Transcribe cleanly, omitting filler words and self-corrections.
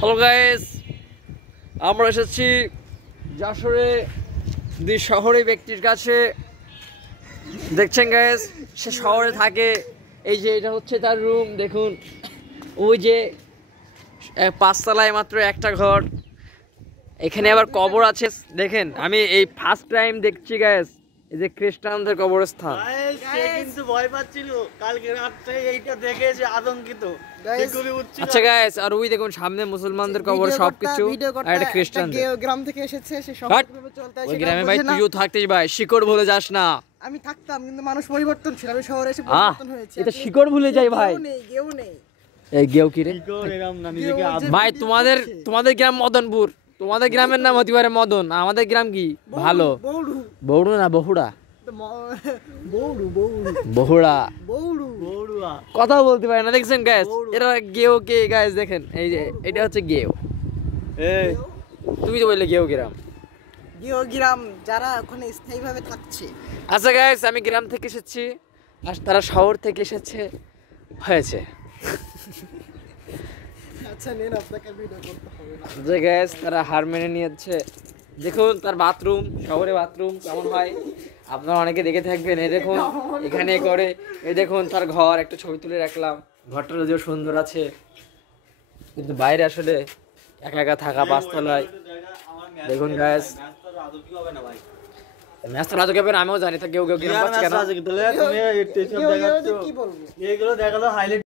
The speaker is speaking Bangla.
হ্যালো গাইস, আমরা এসেছি যশোরে দুই শহরে ব্যক্তির কাছে। দেখছেন গাইস, সে শহরে থাকে। এই যে এটা হচ্ছে তার রুম। দেখুন, ওই যে পাঁচতলায় মাত্র একটা ঘর। এখানে আবার কবর আছে। দেখেন, আমি এই ফার্স্ট টাইম দেখছি গাইস, এই যে খ্রিস্টানদের কবরস্থান। কিন্তু ভয় পাচ্ছিল কালকে রাতে, এইটা দেখে যে আতঙ্কিত। আচ্ছা গাইস, আর ওই দেখুন সামনে মুসলমানদের কবর, সবকিছু। আর এটা খ্রিস্টান গ্রাম থেকে এসেছে, সে সব চলতে আসে। ওই গ্রামে ভাই তুইও থাকতিস ভাই, শিকড় ভুলে যাস না। আমি থাকতাম, কিন্তু মানুষ পরিবর্তনশীল। আমি শহরে এসে পরিবর্তন হয়েছে। এটা শিকড় ভুলে যাই ভাই। কেউ নেই। এই গেও কি রে ভাই? তোমাদের গ্রাম মদনপুর, তোমাদের গ্রামের নাম হতে পারে মদন, আমাদের গ্রাম কি ভালো? বৌড়ু না বহুড়া? বহুড়া কথা বলতে পারে না। দেখছেন গ্যাস, এরা গেও কে গ্যাস? দেখেন এই যে এটা হচ্ছে গেও। তুমি তো বললে গেও গ্রাম। গ্রাম যারা ওখানে স্থায়ীভাবে থাকছে। আচ্ছা গাইস, আমি গ্রাম থেকে এসেছি আর তারা শহর থেকে এসেছে হয়েছে। আচ্ছা নেন, আপনাকে ভিডিও করতে হবে না। যে গাইস, তারা হার মেনে নিয়েছে। দেখুন তার বাথরুম, শহরে বাথরুম কেমন হয় আপনারা অনেকে দেখে থাকবেন। এই দেখুন এখানে করে, এই দেখুন তার ঘর, একটা ছবি তুলে রাখলাম। ঘরটা যদিও সুন্দর আছে, কিন্তু বাইরে আসলে একা একা থাকা পাঁচতলায়। দেখুন গাইস, ম্যাচ তো রাজুকে হবে না, আমিও জানি। তা কেউ কেউ কি বলবো, এইগুলো দেখালো হাইলাইট।